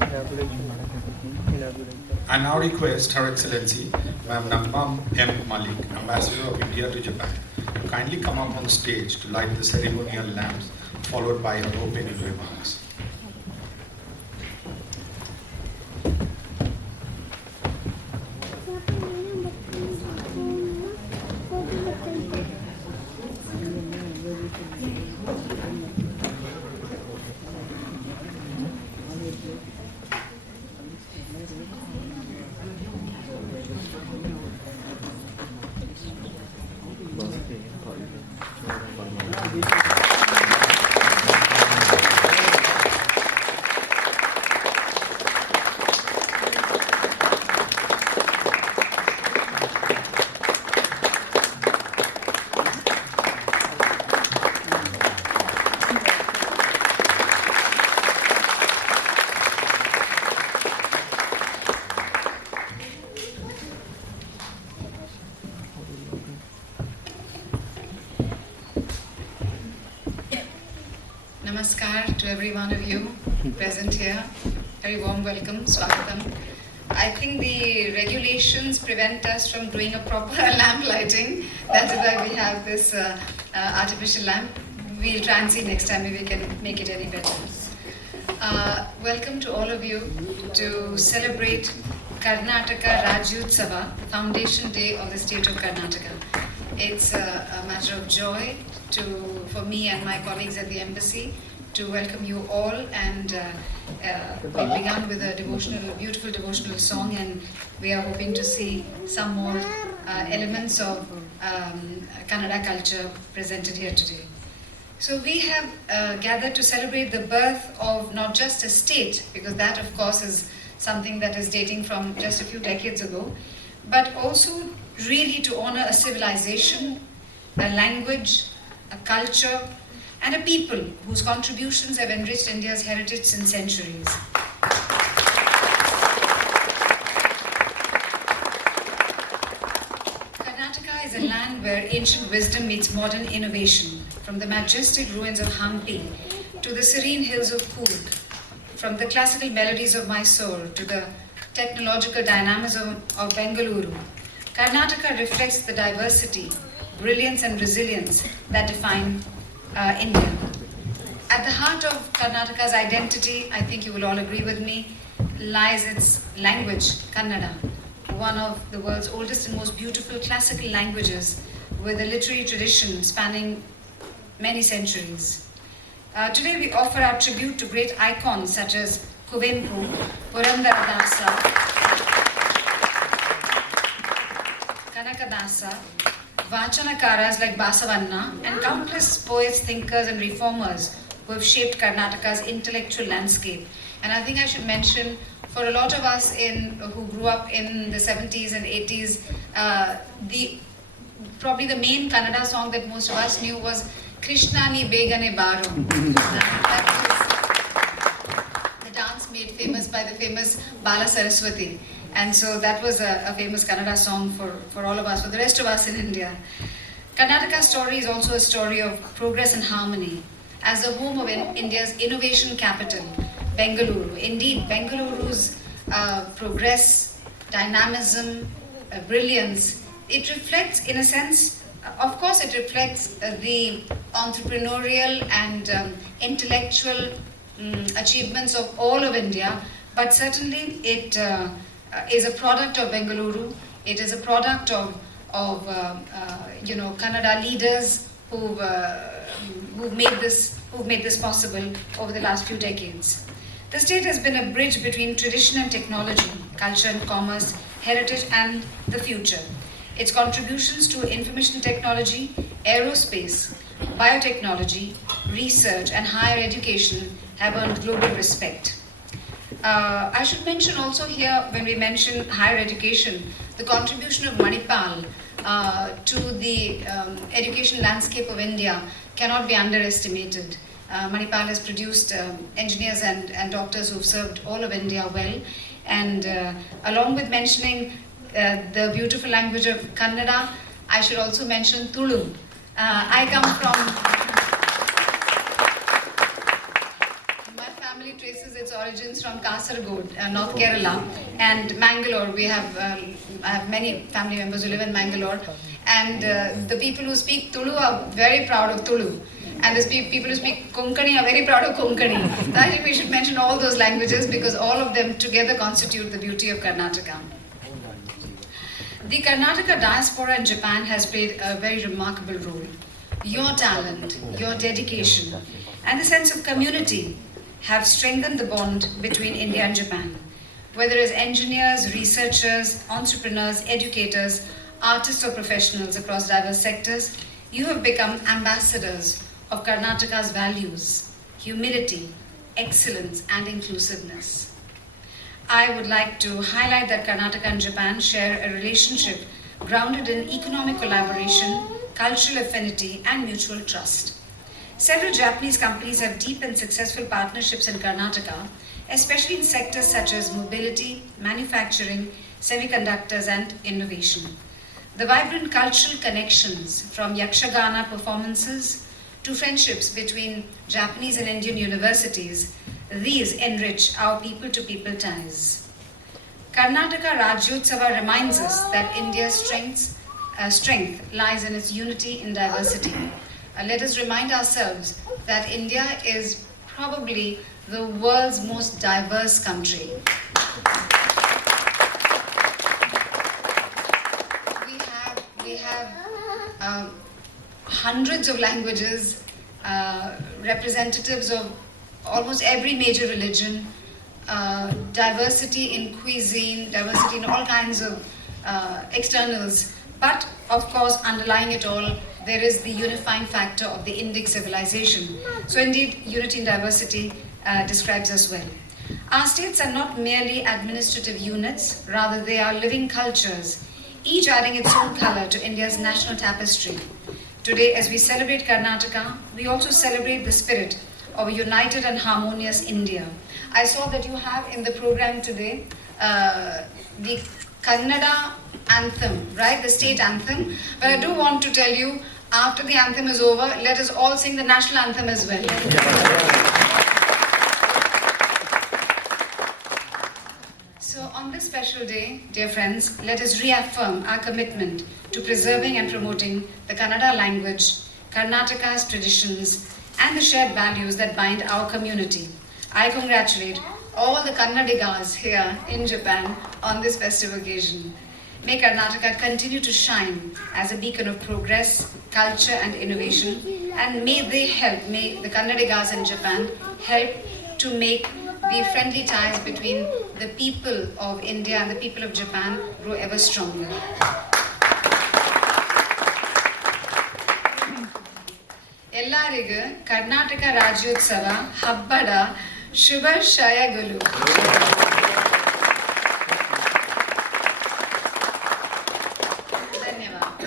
I now request Her Excellency Ma'am Nagma M. Malik, Ambassador of India to Japan, to kindly come up on stage to light the ceremonial lamps, followed by her opening remarks. Namaskar to every one of you present here. Very warm welcome, Swagatam. I think the regulations prevent us from doing a proper lamp lighting. That is why we have this artificial lamp. We'll try and see next time if we can make it any better. Welcome to all of you to celebrate Karnataka Rajyotsava, the Foundation Day of the state of Karnataka. It's a matter of joy for me and my colleagues at the embassy to welcome you all, and we began with a beautiful devotional song, and we are hoping to see some more elements of Kannada culture presented here today. So we have gathered to celebrate the birth of not just a state, because that of course is something that is dating from just a few decades ago, but also really to honor a civilization, a language, a culture, and a people whose contributions have enriched India's heritage since centuries. Karnataka is a land where ancient wisdom meets modern innovation, from the majestic ruins of Hampi to the serene hills of Coorg, from the classical melodies of Mysore to the technological dynamism of Bengaluru. Karnataka reflects the diversity, brilliance and resilience that define India. At the heart of Karnataka's identity, I think you will all agree with me, lies its language, Kannada, one of the world's oldest and most beautiful classical languages, with a literary tradition spanning many centuries. Today we offer our tribute to great icons such as Kuvempu, Purandaradasa, Kanakadasa, Vachanakaras like Basavanna, and countless poets, thinkers and reformers who have shaped Karnataka's intellectual landscape. And I think I should mention, for a lot of us who grew up in the 70s and 80s, probably the main Kannada song that most of us knew was Krishna Ni Begane Baro. That was the dance made famous by the famous Bala Saraswati. And so that was a famous Kannada song for all of us, for the rest of us in India. Karnataka's story is also a story of progress and harmony. As the home of India's innovation capital, Bengaluru. Indeed, Bengaluru's progress, dynamism, brilliance, it reflects, in a sense, of course it reflects the entrepreneurial and intellectual achievements of all of India, but certainly it is a product of Bengaluru. It is a product of Kannada leaders who've made this possible over the last few decades. The state has been a bridge between tradition and technology, culture and commerce, heritage and the future. Its contributions to information technology, aerospace, biotechnology, research and higher education have earned global respect. I should mention also here, when we mention higher education, the contribution of Manipal to the education landscape of India cannot be underestimated. Manipal has produced engineers and doctors who've served all of India well. And along with mentioning the beautiful language of Kannada, I should also mention Tulu. I come from... My family traces its origin origins from Kasaragod, North Kerala, and Mangalore. I have many family members who live in Mangalore, and the people who speak Tulu are very proud of Tulu. And the people who speak Konkani are very proud of Konkani. So I think we should mention all those languages because all of them together constitute the beauty of Karnataka. The Karnataka diaspora in Japan has played a very remarkable role. Your talent, your dedication, and the sense of community have strengthened the bond between India and Japan. Whether as engineers, researchers, entrepreneurs, educators, artists or professionals across diverse sectors, you have become ambassadors of Karnataka's values, humility, excellence, and inclusiveness. I would like to highlight that Karnataka and Japan share a relationship grounded in economic collaboration, cultural affinity, and mutual trust. Several Japanese companies have deep and successful partnerships in Karnataka, especially in sectors such as mobility, manufacturing, semiconductors, and innovation. The vibrant cultural connections from Yakshagana performances to friendships between Japanese and Indian universities, these enrich our people-to-people ties. Karnataka Rajyotsava reminds us that India's strength lies in its unity in diversity. Let us remind ourselves that India is probably the world's most diverse country. We have hundreds of languages, representatives of almost every major religion, diversity in cuisine, diversity in all kinds of externals. But of course, underlying it all, there is the unifying factor of the Indic civilization. So indeed, unity in diversity describes us well. Our states are not merely administrative units, rather they are living cultures, each adding its own color to India's national tapestry. Today, as we celebrate Karnataka, we also celebrate the spirit of a united and harmonious India. I saw that you have in the program today the Kannada anthem, right? The state anthem. But I do want to tell you, after the anthem is over, let us all sing the national anthem as well. So on this special day, dear friends, let us reaffirm our commitment to preserving and promoting the Kannada language, Karnataka's traditions, and the shared values that bind our community. I congratulate all the Kannadigas here in Japan on this festive occasion. May Karnataka continue to shine as a beacon of progress, culture, and innovation, and may the Kannadigas in Japan help to make the friendly ties between the people of India and the people of Japan grow ever stronger. ಎಲ್ಲರಿಗೂ ಕರ್ನಾಟಕ ರಾಜ್ಯೋತ್ಸವ ಹಬ್ಬದ ಶುಭಾಶಯಗಳು. ಧನ್ಯವಾದ.